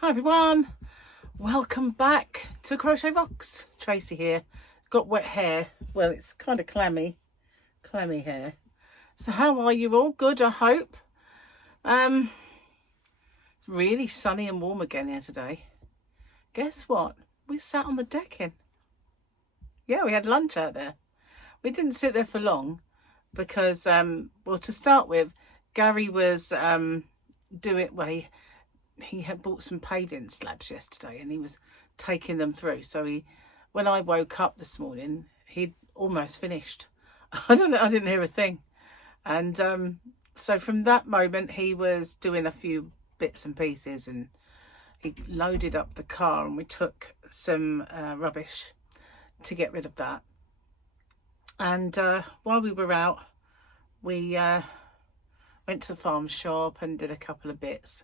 Hi everyone, welcome back to Crochet Rocks. Tracy here. Got wet hair. Well, it's kind of clammy hair. So how are you all? Good, I hope. It's really sunny and warm again here today. Guess what? We sat on the decking. Yeah, we had lunch out there. We didn't sit there for long because, well, to start with, Gary was he had bought some paving slabs yesterday and he was taking them through. So when I woke up this morning, he'd almost finished. I didn't hear a thing. And so from that moment, he was doing a few bits and pieces, and he loaded up the car and we took some rubbish to get rid of that. And while we were out, we went to the farm shop and did a couple of bits.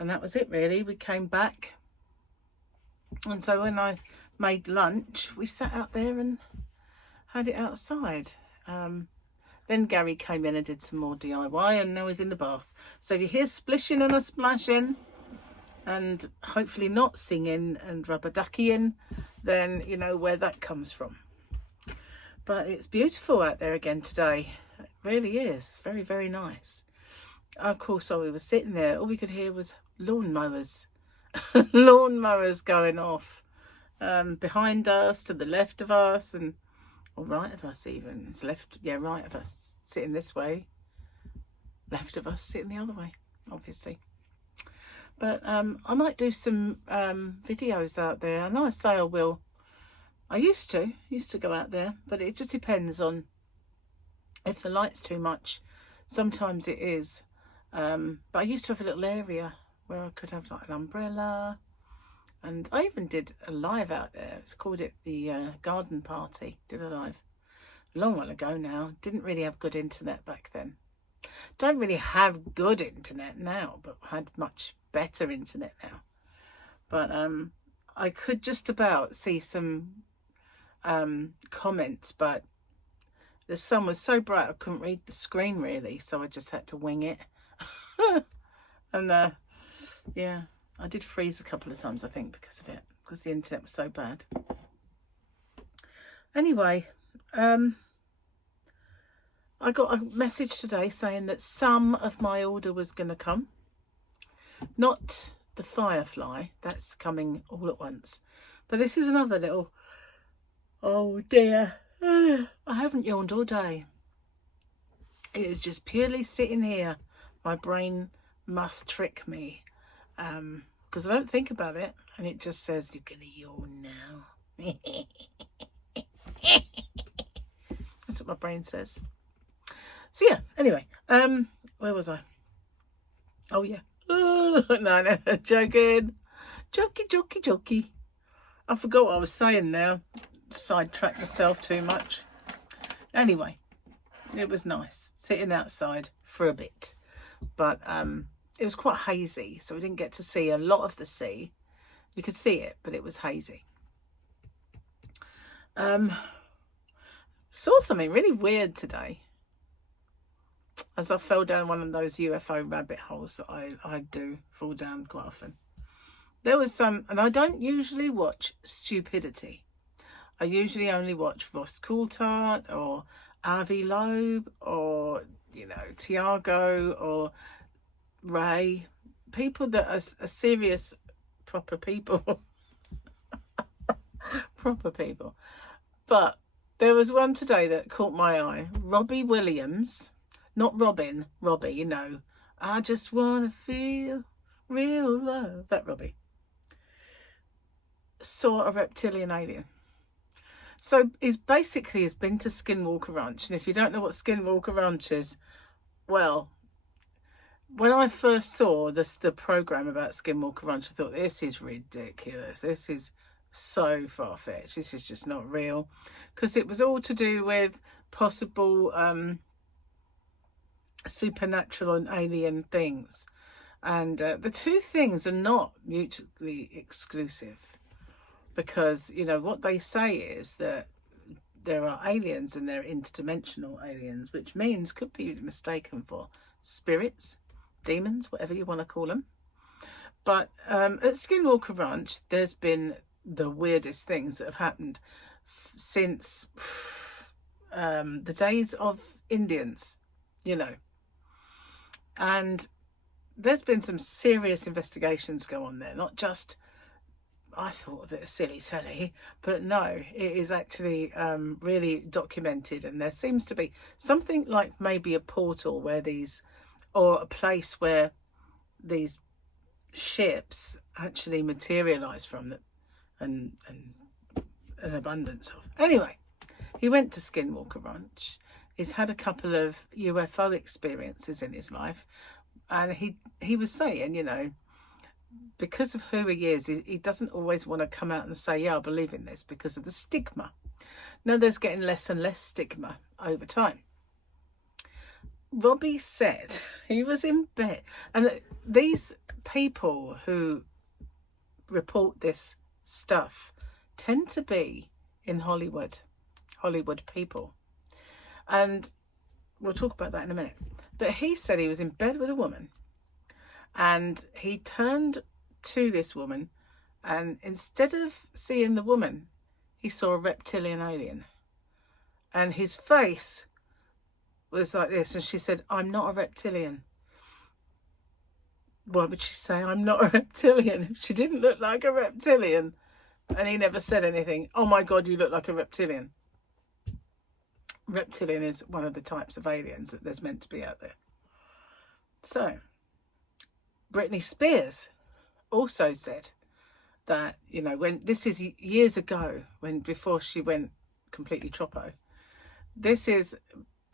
And that was it really. We came back, and so when I made lunch, we sat out there and had it outside. Then Gary came in and did some more DIY, and now he's in the bath. So if you hear splishing and a splashing and hopefully not singing and rubber duckying, then you know where that comes from. But it's beautiful out there again today. It really is. Very, very nice. Of course, while we were sitting there, all we could hear was lawnmowers. Lawnmowers going off behind us, to the left of us, and or right of us even. It's left, yeah, right of us sitting this way, left of us sitting the other way, obviously. But I might do some videos out there. I know I say I will. I used to go out there, but it just depends on if the light's too much. Sometimes it is. But I used to have a little area where I could have like an umbrella, and I even did a live out there. It's called it the garden party. Did a live a long while ago now. Didn't really have good internet back then. Don't really have good internet now, but had much better internet now. But I could just about see some comments, but the sun was so bright I couldn't read the screen really, so I just had to wing it. And yeah, I did freeze a couple of times, I think, because of it, because the internet was so bad. Anyway, I got a message today saying that some of my order was going to come. Not the firefly, that's coming all at once, but this is another little, oh dear, I haven't yawned all day. It is just purely sitting here. My brain must trick me because I don't think about it, and it just says you're gonna yawn now. That's what my brain says. So yeah, anyway, where was I? Oh yeah. No, joking. Jokey. I forgot what I was saying now. Sidetracked myself too much. Anyway, it was nice sitting outside for a bit, but it was quite hazy, so we didn't get to see a lot of the sea. You could see it, but it was hazy. Saw something really weird today as I fell down one of those UFO rabbit holes that I do fall down quite often. There was some, and I don't usually watch stupidity. I usually only watch Ross Coulthard or Avi Loeb or, you know, Tiago or Ray. People that are serious, proper people. Proper people. But there was one today that caught my eye. Robbie Williams. Not Robin. Robbie, you know. I just want to feel real love. That Robbie. Saw a reptilian alien. So he's been to Skinwalker Ranch. And if you don't know what Skinwalker Ranch is, well, when I first saw the program about Skinwalker Ranch, I thought, this is ridiculous. This is so far-fetched. This is just not real. Because it was all to do with possible supernatural and alien things. And the two things are not mutually exclusive. Because, you know, what they say is that there are aliens and they're interdimensional aliens, which means could be mistaken for spirits, demons, whatever you want to call them. But at Skinwalker Ranch, there's been the weirdest things that have happened since the days of Indians, you know. And there's been some serious investigations go on there, not just, I thought, a bit of silly telly, but no, it is actually really documented. And there seems to be something like maybe a portal where these, or a place where these ships actually materialize from them, and an abundance of. Anyway, he went to Skinwalker Ranch. He's had a couple of UFO experiences in his life, and he was saying, you know, because of who he is, he doesn't always want to come out and say, yeah, I believe in this, because of the stigma. Now there's getting less and less stigma over time. Robbie said he was in bed, and these people who report this stuff tend to be in Hollywood people, and we'll talk about that in a minute. But he said he was in bed with a woman, and he turned to this woman, and instead of seeing the woman, he saw a reptilian alien, and his face was like this. And she said, I'm not a reptilian. Why would she say I'm not a reptilian? She didn't look like a reptilian. And he never said anything. Oh my God, you look like a reptilian. Reptilian is one of the types of aliens that there's meant to be out there. So, Britney Spears also said that, you know, when this is years ago, before she went completely troppo,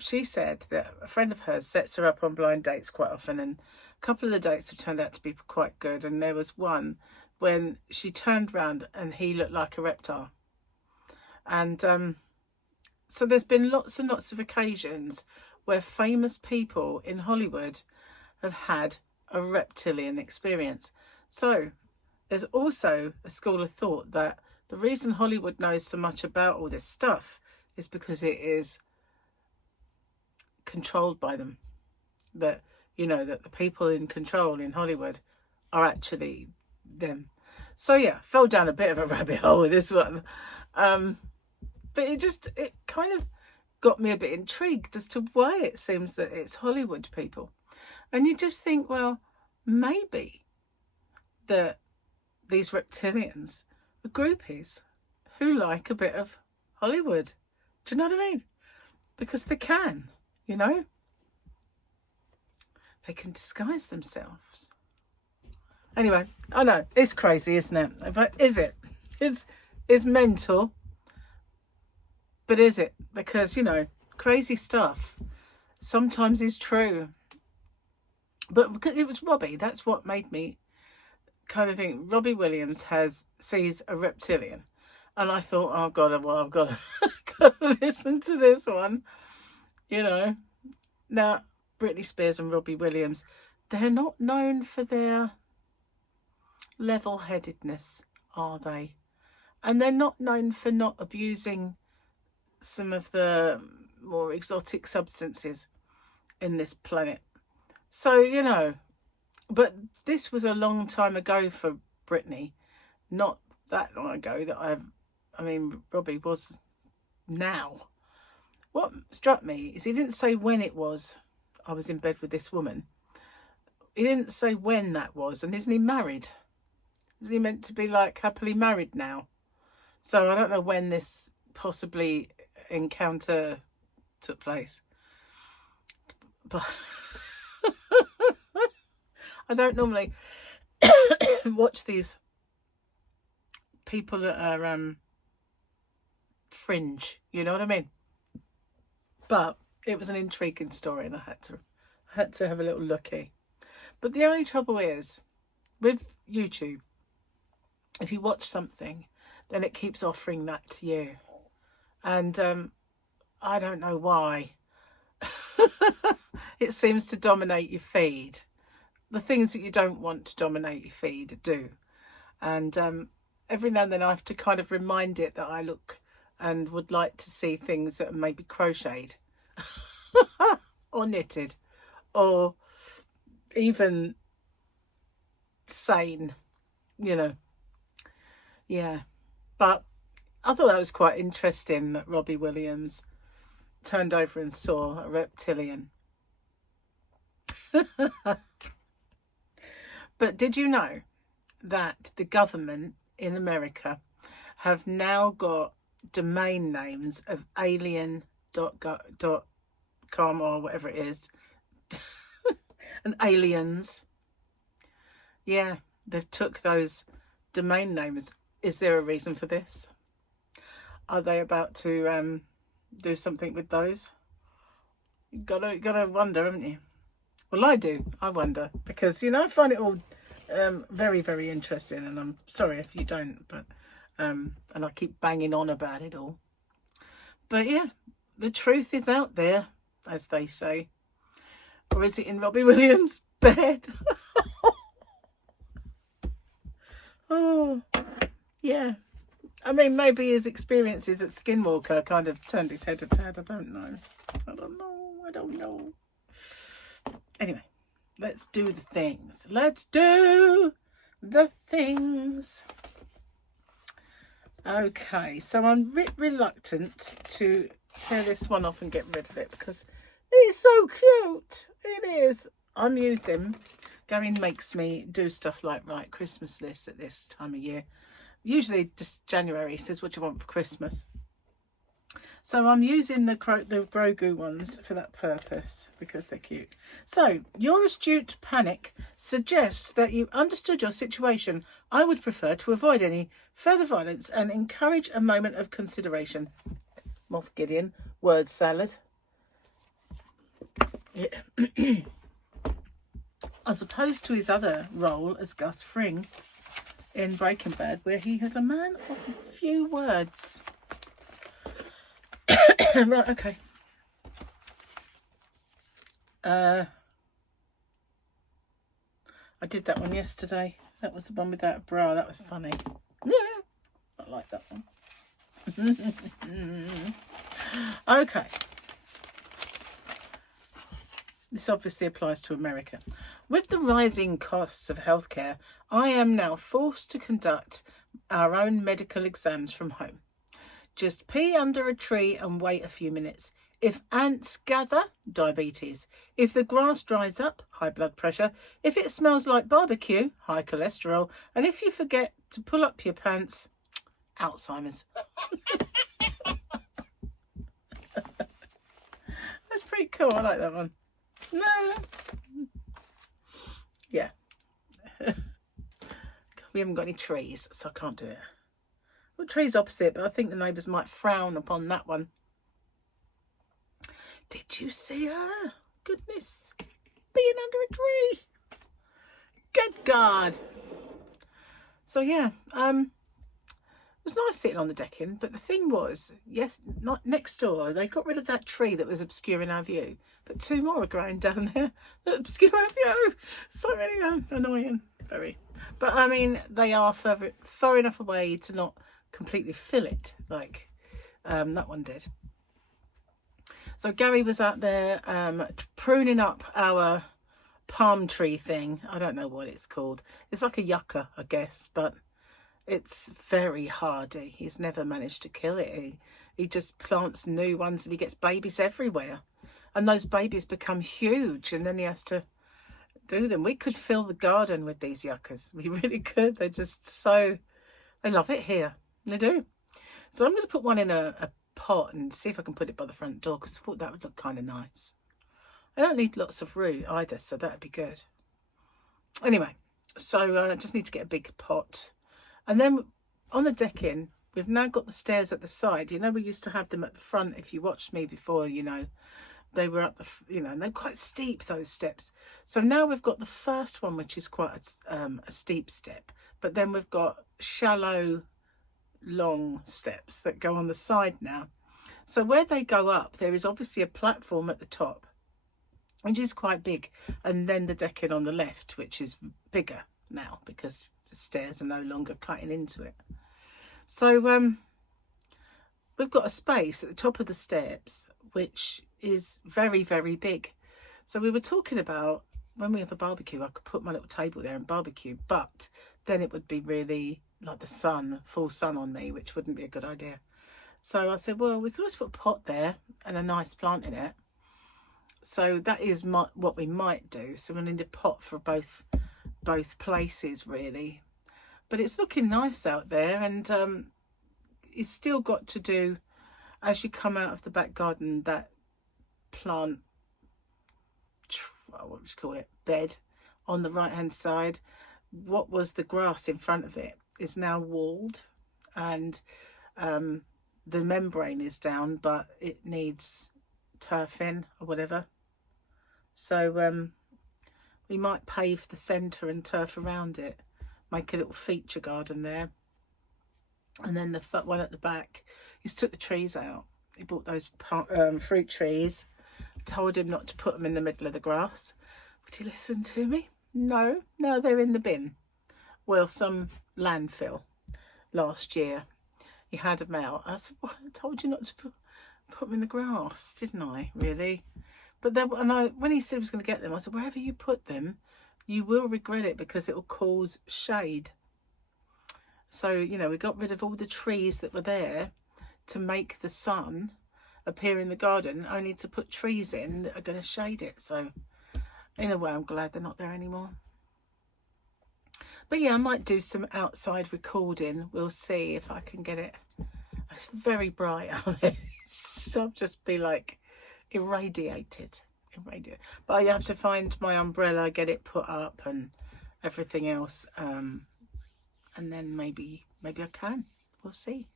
she said that a friend of hers sets her up on blind dates quite often, and a couple of the dates have turned out to be quite good. And there was one when she turned round and he looked like a reptile. And so there's been lots and lots of occasions where famous people in Hollywood have had a reptilian experience. So there's also a school of thought that the reason Hollywood knows so much about all this stuff is because it is controlled by them. That, you know, that the people in control in Hollywood are actually them. So yeah, fell down a bit of a rabbit hole with this one. But it kind of got me a bit intrigued as to why it seems that it's Hollywood people. And you just think, well, maybe that these reptilians are groupies who like a bit of Hollywood. Do you know what I mean? Because they can, you know? They can disguise themselves. Anyway, I know, it's crazy, isn't it? But is it? It's mental. But is it? Because, you know, crazy stuff sometimes is true. But because it was Robbie, that's what made me kind of think Robbie Williams sees a reptilian. And I thought, oh God, well, I've got to listen to this one. You know. Now, Britney Spears and Robbie Williams, they're not known for their level-headedness, are they? And they're not known for not abusing some of the more exotic substances in this planet. So, you know, but this was a long time ago for Britney, not that long ago that Robbie was now. What struck me is he didn't say when it was I was in bed with this woman. He didn't say when that was. And isn't he married? Isn't he meant to be like happily married now? So I don't know when this possibly encounter took place. But I don't normally watch these people that are fringe, you know what I mean? But it was an intriguing story, and I had to have a little looky. But the only trouble is with YouTube, if you watch something, then it keeps offering that to you, and I don't know why. It seems to dominate your feed. The things that you don't want to dominate your feed do. And every now and then I have to kind of remind it that I look and would like to see things that are maybe crocheted or knitted, or even sane, you know. Yeah, but I thought that was quite interesting that Robbie Williams turned over and saw a reptilian. But did you know that the government in America have now got domain names of alien.com or whatever it is, and aliens? Yeah, they've took those domain names. Is there a reason for this? Are they about to do something with those? Gotta wonder, haven't you? Well, I do. I wonder, because, you know, I find it all very, very interesting, and I'm sorry if you don't, but and I keep banging on about it all. But yeah, the truth is out there, as they say. Or is it in Robbie Williams' bed? Oh, yeah. I mean, maybe his experiences at Skinwalker kind of turned his head a tad. I don't know. I don't know. Anyway, let's do the things. Let's do the things. Okay, so I'm a bit reluctant to tear this one off and get rid of it because it's so cute. It is. I'm using... Gary makes me do stuff like write Christmas lists at this time of year. Usually just January. He says, what do you want for Christmas? So I'm using the Grogu ones for that purpose because they're cute. So, your astute panic suggests that you understood your situation. I would prefer to avoid any further violence and encourage a moment of consideration. Moff Gideon, word salad. Yeah. As opposed to his other role as Gus Fring in Breaking Bad, where he has a man of few words. Right, okay. I did that one yesterday. That was the one without a bra. That was funny. Yeah, I like that one. Okay. This obviously applies to America. With the rising costs of healthcare, I am now forced to conduct our own medical exams from home. Just pee under a tree and wait a few minutes. If ants gather, diabetes. If the grass dries up, high blood pressure. If it smells like barbecue, high cholesterol. And if you forget to pull up your pants, Alzheimer's. That's pretty cool. I like that one. No. Yeah. We haven't got any trees, so I can't do it. Well, trees opposite, but I think the neighbours might frown upon that one. Did you see her? Goodness. Being under a tree. Good God. So yeah, it was nice sitting on the decking, but the thing was, yes, not next door, they got rid of that tree that was obscuring our view, but two more are growing down there that obscure our view. So really annoying, very. But I mean, they are far enough away to not completely fill it like that one did. So Gary was out there pruning up our palm tree thing. I don't know what it's called. It's like a yucca, I guess, but it's very hardy. He's never managed to kill it. He just plants new ones and he gets babies everywhere. And those babies become huge and then he has to do them. We could fill the garden with these yuccas. We really could. They're just so... They love it here. They do. So I'm going to put one in a pot and see if I can put it by the front door because I thought that would look kind of nice. I don't need lots of root either, so that'd be good. Anyway, so I just need to get a big pot. And then on the decking, we've now got the stairs at the side. You know, we used to have them at the front. If you watched me before, you know, they were up the, you know, and they're quite steep, those steps. So now we've got the first one, which is quite a steep step. But then we've got shallow, long steps that go on the side now. So where they go up, there is obviously a platform at the top, which is quite big. And then the decking on the left, which is bigger now because the stairs are no longer cutting into it. So we've got a space at the top of the steps which is very, very big. So we were talking about when we have a barbecue, I could put my little table there and barbecue, but then it would be really like the sun, full sun on me, which wouldn't be a good idea. So I said, well, we could always put a pot there and a nice plant in it. So that is what we might do. So we need a pot for both places, really. But it's looking nice out there, and it's still got to do, as you come out of the back garden, that plant, what would you call it, bed on the right hand side. What was the grass in front of it is now walled, and the membrane is down, but it needs turfing or whatever. So we might pave the centre and turf around it, make a little feature garden there. And then the one at the back, he's took the trees out. He bought those fruit trees, told him not to put them in the middle of the grass. Would he listen to me? No, they're in the bin. Well, some landfill last year. He had them out. I said, well, I told you not to put them in the grass, didn't I, really? But then, when he said he was going to get them, I said, wherever you put them, you will regret it because it will cause shade. So, you know, we got rid of all the trees that were there to make the sun appear in the garden, only to put trees in that are going to shade it. So, in a way, I'm glad they're not there anymore. But yeah, I might do some outside recording. We'll see if I can get it. It's very bright out there. I'll just be like irradiated. But I have to find my umbrella, get it put up and everything else. And then maybe I can. We'll see.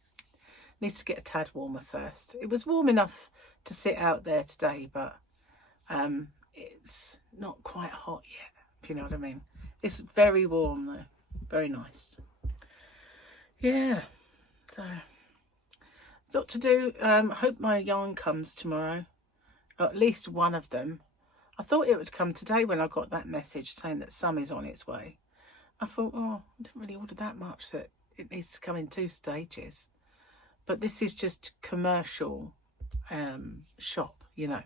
Needs to get a tad warmer first. It was warm enough to sit out there today, but it's not quite hot yet, if you know what I mean. It's very warm though. Very nice. Yeah. So, there's a lot to do. I hope my yarn comes tomorrow. Or at least one of them. I thought it would come today when I got that message saying that some is on its way. I thought, oh, I didn't really order that much, that it needs to come in 2 stages. But this is just commercial shop, you know,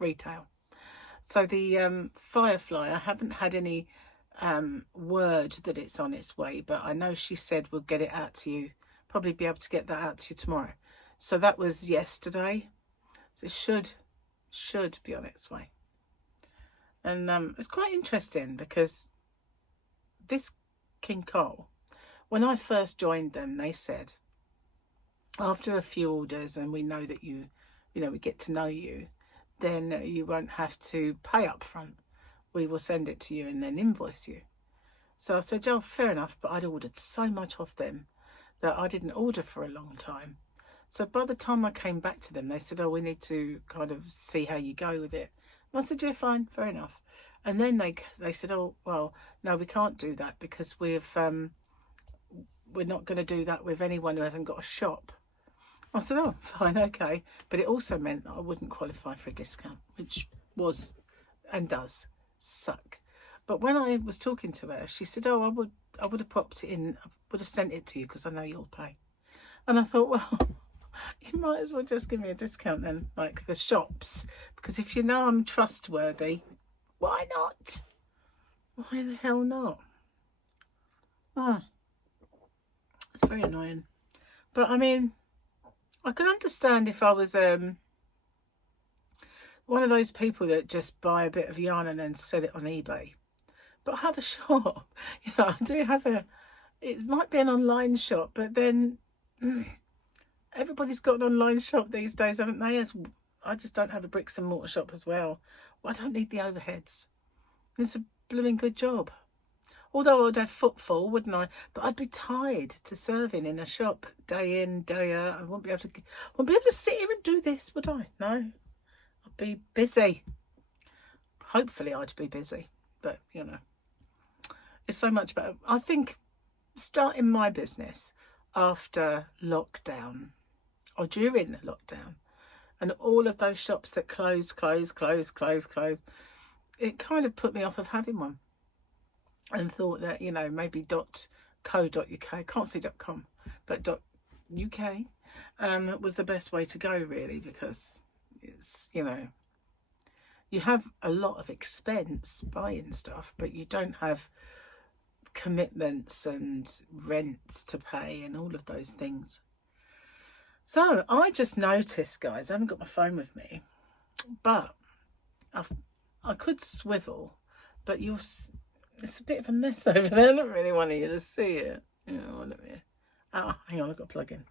retail. So the Firefly, I haven't had any word that it's on its way, but I know she said we'll get it out to you, probably be able to get that out to you tomorrow. So that was yesterday. So it should be on its way. And it's quite interesting because this King Cole, when I first joined them, they said, after a few orders and we know that you know, we get to know you, then you won't have to pay up front. We will send it to you and then invoice you. So I said, oh, fair enough, but I'd ordered so much of them that I didn't order for a long time. So by the time I came back to them, they said, oh, we need to kind of see how you go with it. And I said, yeah, fine, fair enough. And then they said, oh, well, no, we can't do that because we're not going to do that with anyone who hasn't got a shop. I said, oh, fine, okay. But it also meant that I wouldn't qualify for a discount, which was and does suck. But when I was talking to her, she said, oh, I would have popped it in, I would have sent it to you because I know you'll pay. And I thought, well, you might as well just give me a discount then, like the shops, because if you know I'm trustworthy, why not? Why the hell not? It's very annoying. But I mean, I can understand if I was one of those people that just buy a bit of yarn and then sell it on eBay. But I have a shop. You know, I do have it might be an online shop, but then everybody's got an online shop these days, haven't they? I just don't have a bricks and mortar shop as well. I don't need the overheads. It's a blooming good job. Although I'd have footfall, wouldn't I? But I'd be tied to serving in a shop day in, day out. I won't be able to sit here and do this, would I? No. I'd be busy. Hopefully I'd be busy. But, you know, it's so much better. I think starting my business after lockdown or during the lockdown and all of those shops that closed, it kind of put me off of having one. And thought that, you know, maybe .co.uk, can't see .com, but .uk was the best way to go, really, because it's, you know, You have a lot of expense buying stuff, but you don't have commitments and rents to pay and all of those things. So I just noticed, guys, I haven't got my phone with me, but I could swivel, but it's a bit of a mess over there. I don't really want you to see it. You know, oh, hang on, I've got to plug in.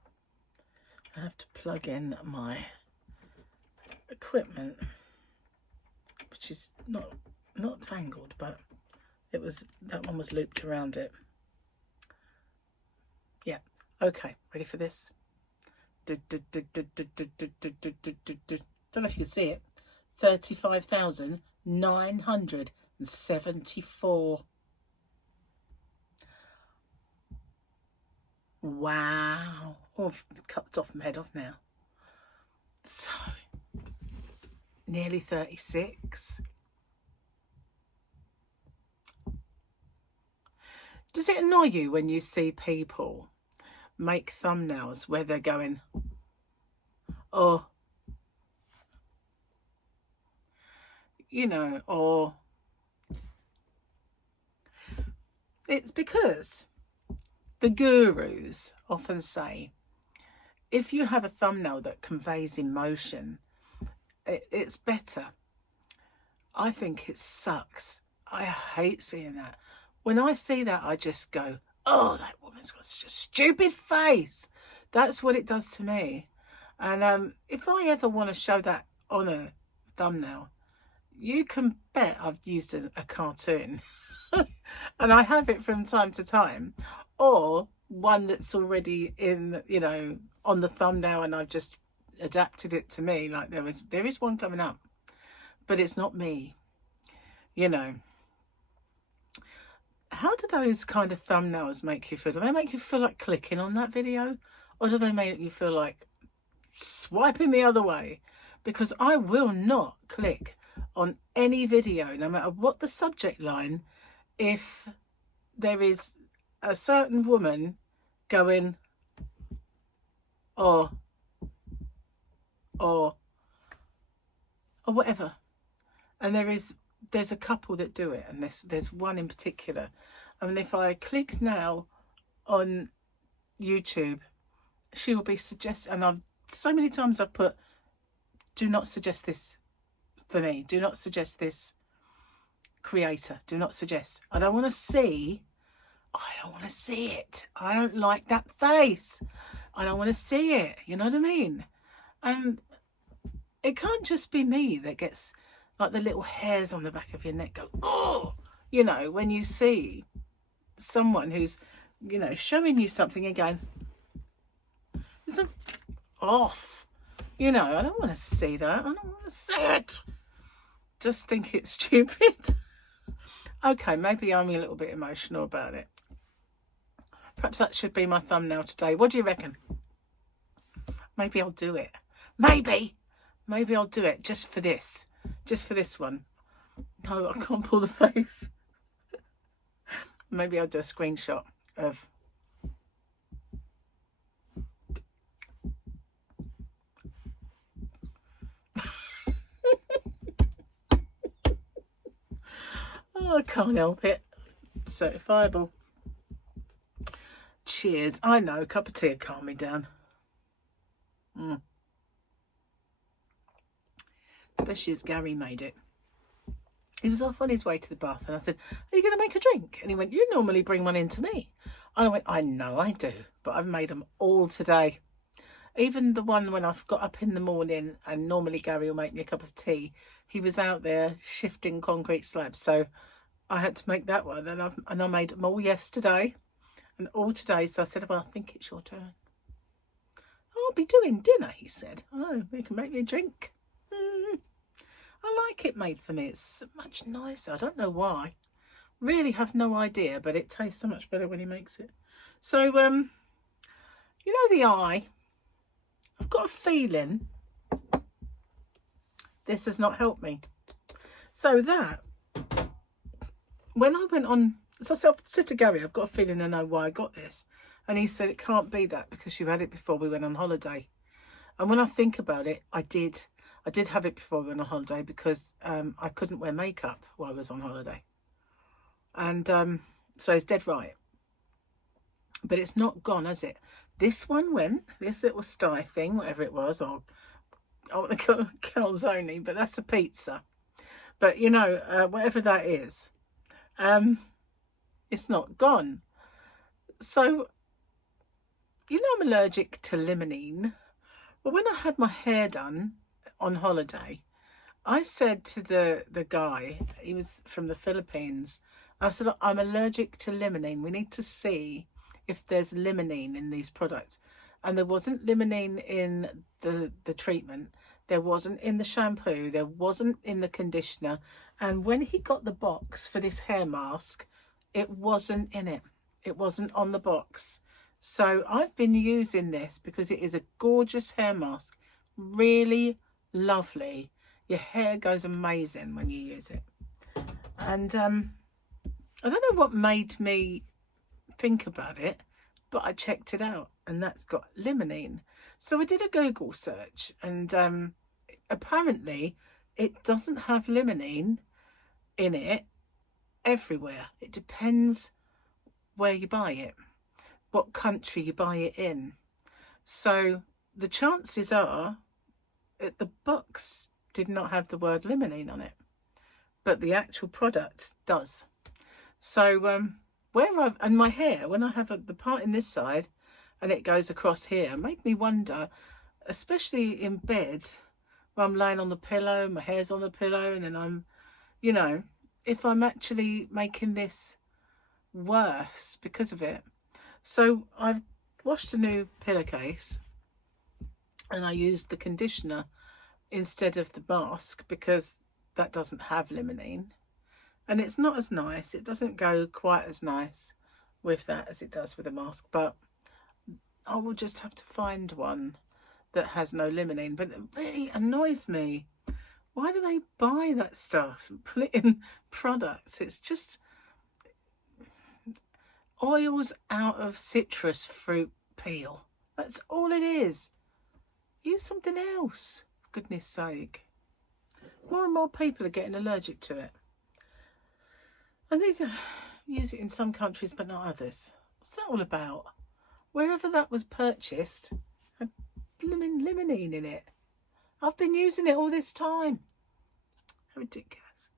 I have to plug in my equipment, which is not tangled, but that one was looped around it. Yeah, okay, ready for this? Don't know if you can see it. 35,974. Wow. Oh, I've cut the top of my head off now. So, nearly 36. Does it annoy you when you see people make thumbnails where they're going, oh, you know, or it's because the gurus often say, if you have a thumbnail that conveys emotion, it's better. I think it sucks. I hate seeing that. When I see that, I just go, oh, that woman's got such a stupid face. That's what it does to me. And if I ever want to show that on a thumbnail, you can bet I've used a cartoon. And I have it from time to time. Or one that's already in, you know, on the thumbnail and I've just adapted it to me. Like there is one coming up. But it's not me. You know. How do those kind of thumbnails make you feel? Do they make you feel like clicking on that video? Or do they make you feel like swiping the other way? Because I will not click on any video, no matter what the subject line, if there is a certain woman going, or whatever. And there's a couple that do it, and there's one in particular. I mean, if I click now on YouTube, she will be suggesting, and so many times I've put, do not suggest this for me. Do not suggest this creator. Do not suggest. I don't want to see it. I don't like that face. I don't want to see it. You know what I mean? And it can't just be me that gets like the little hairs on the back of your neck go, oh, you know, when you see someone who's, you know, showing you something and going, it's off. You know, I don't want to see that. I don't want to see it. Just think it's stupid. Okay, maybe I'm a little bit emotional about it. Perhaps that should be my thumbnail today. What do you reckon? Maybe I'll do it. Maybe I'll do it just for this. Just for this one. No, I can't pull the face. Maybe I'll do a screenshot of... Oh, I can't help it. Certifiable. Cheers. I know, a cup of tea will calm me down. Especially as Gary made it. He was off on his way to the bath and I said, are you going to make a drink? And he went, you normally bring one in to me. And I went, I know I do, but I've made them all today. Even the one when I've got up in the morning and normally Gary will make me a cup of tea, he was out there shifting concrete slabs. So I had to make that one, and I made them all yesterday and all today. So I said, well, I think it's your turn. I'll be doing dinner, he said. Oh, you can make me a drink. I like it made for me. It's much nicer. I don't know why. Really have no idea, but it tastes so much better when he makes it. So, you know the eye? I've got a feeling this has not helped me. So that, when I went on, so I said to Gary, I've got a feeling I know why I got this. And he said, it can't be that because you had it before we went on holiday. And when I think about it, I did. I did have it before I went on holiday because I couldn't wear makeup while I was on holiday. And so it's dead right. But it's not gone, has it? This one went, this little sty thing, whatever it was, or I want to call it calzone, but that's a pizza. But, you know, whatever that is, it's not gone. So, you know, I'm allergic to limonene. Well, when I had my hair done on holiday, I said to the guy, he was from the Philippines, I said, I'm allergic to limonene. We need to see if there's limonene in these products. And there wasn't limonene in the treatment. There wasn't in the shampoo. There wasn't in the conditioner. And when he got the box for this hair mask, it wasn't in it. It wasn't on the box. So I've been using this because it is a gorgeous hair mask. Really lovely. Your hair goes amazing when you use it. And I don't know what made me think about it, but I checked it out, and that's got limonene. So I did a Google search, and apparently it doesn't have limonene in it everywhere. It depends where you buy it, what country you buy it in. So the chances are that the box did not have the word limonene on it, but the actual product does. So and my hair, when I have the part in this side and it goes across here, made me wonder, especially in bed where I'm laying on the pillow, my hair's on the pillow, and then I'm, you know, if I'm actually making this worse because of it. So I've washed a new pillowcase and I used the conditioner instead of the mask because that doesn't have limonene. And it's not as nice. It doesn't go quite as nice with that as it does with a mask. But I will just have to find one that has no limonene. But it really annoys me. Why do they buy that stuff and put it in products? It's just oils out of citrus fruit peel. That's all it is. Use something else, for goodness sake. More and more people are getting allergic to it. And they use it in some countries, but not others. What's that all about? Wherever that was purchased, had blooming limonene in it. I've been using it all this time. How ridiculous.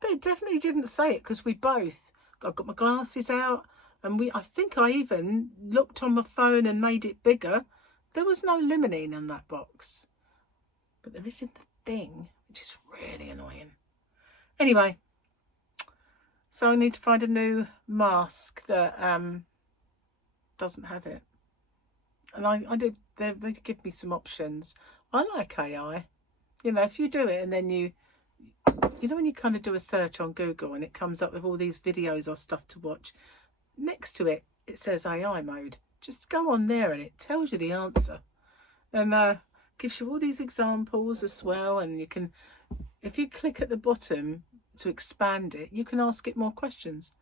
But it definitely didn't say it because we both, I got my glasses out and I think I even looked on my phone and made it bigger. There was no limonene in that box. But there is in the thing, which is really annoying. Anyway. So I need to find a new mask that doesn't have it. And I did, they give me some options. I like AI. You know, if you do it and then you know when you kind of do a search on Google and it comes up with all these videos or stuff to watch, next to it, it says AI mode. Just go on there and it tells you the answer. And gives you all these examples as well. And you can, if you click at the bottom, to expand it, you can ask it more questions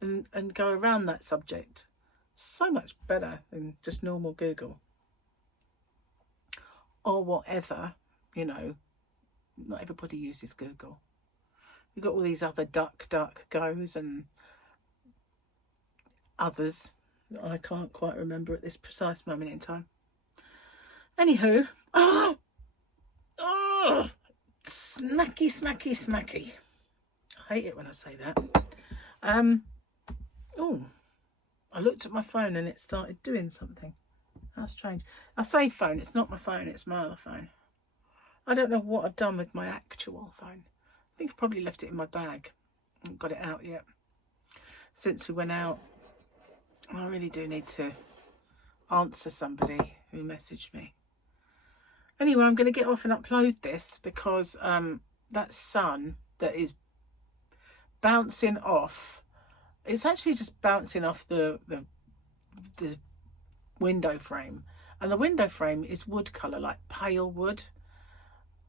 and go around that subject. So much better than just normal Google or whatever. You know, not everybody uses Google. You've got all these other DuckDuckGos and others that I can't quite remember at this precise moment in time. Anywho, smacky, smacky, smacky. I hate it when I say that. I looked at my phone and it started doing something. How strange. I say phone, it's not my phone, it's my other phone. I don't know what I've done with my actual phone. I think I probably left it in my bag. I haven't got it out yet. Since we went out, I really do need to answer somebody who messaged me. Anyway, I'm going to get off and upload this because that sun that is bouncing off, it's actually just bouncing off the window frame, and the window frame is wood colour, like pale wood.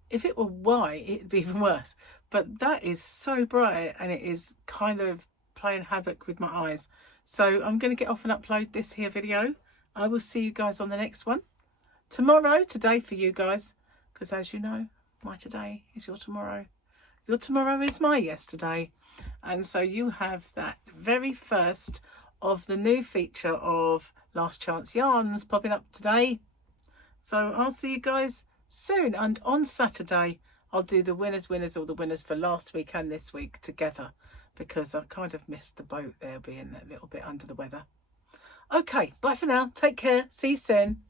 If it were white it'd be even worse, but that is so bright and it is kind of playing havoc with my eyes. So I'm going to get off and upload this here video. I will see you guys on the next one tomorrow. Today for you guys, because as you know, my today is your tomorrow. Your tomorrow is my yesterday. And so you have that very first of the new feature of Last Chance Yarns popping up today. So I'll see you guys soon. And on Saturday, I'll do the winners, or the winners for last week and this week together, because I kind of missed the boat there being a little bit under the weather. Okay, bye for now. Take care. See you soon.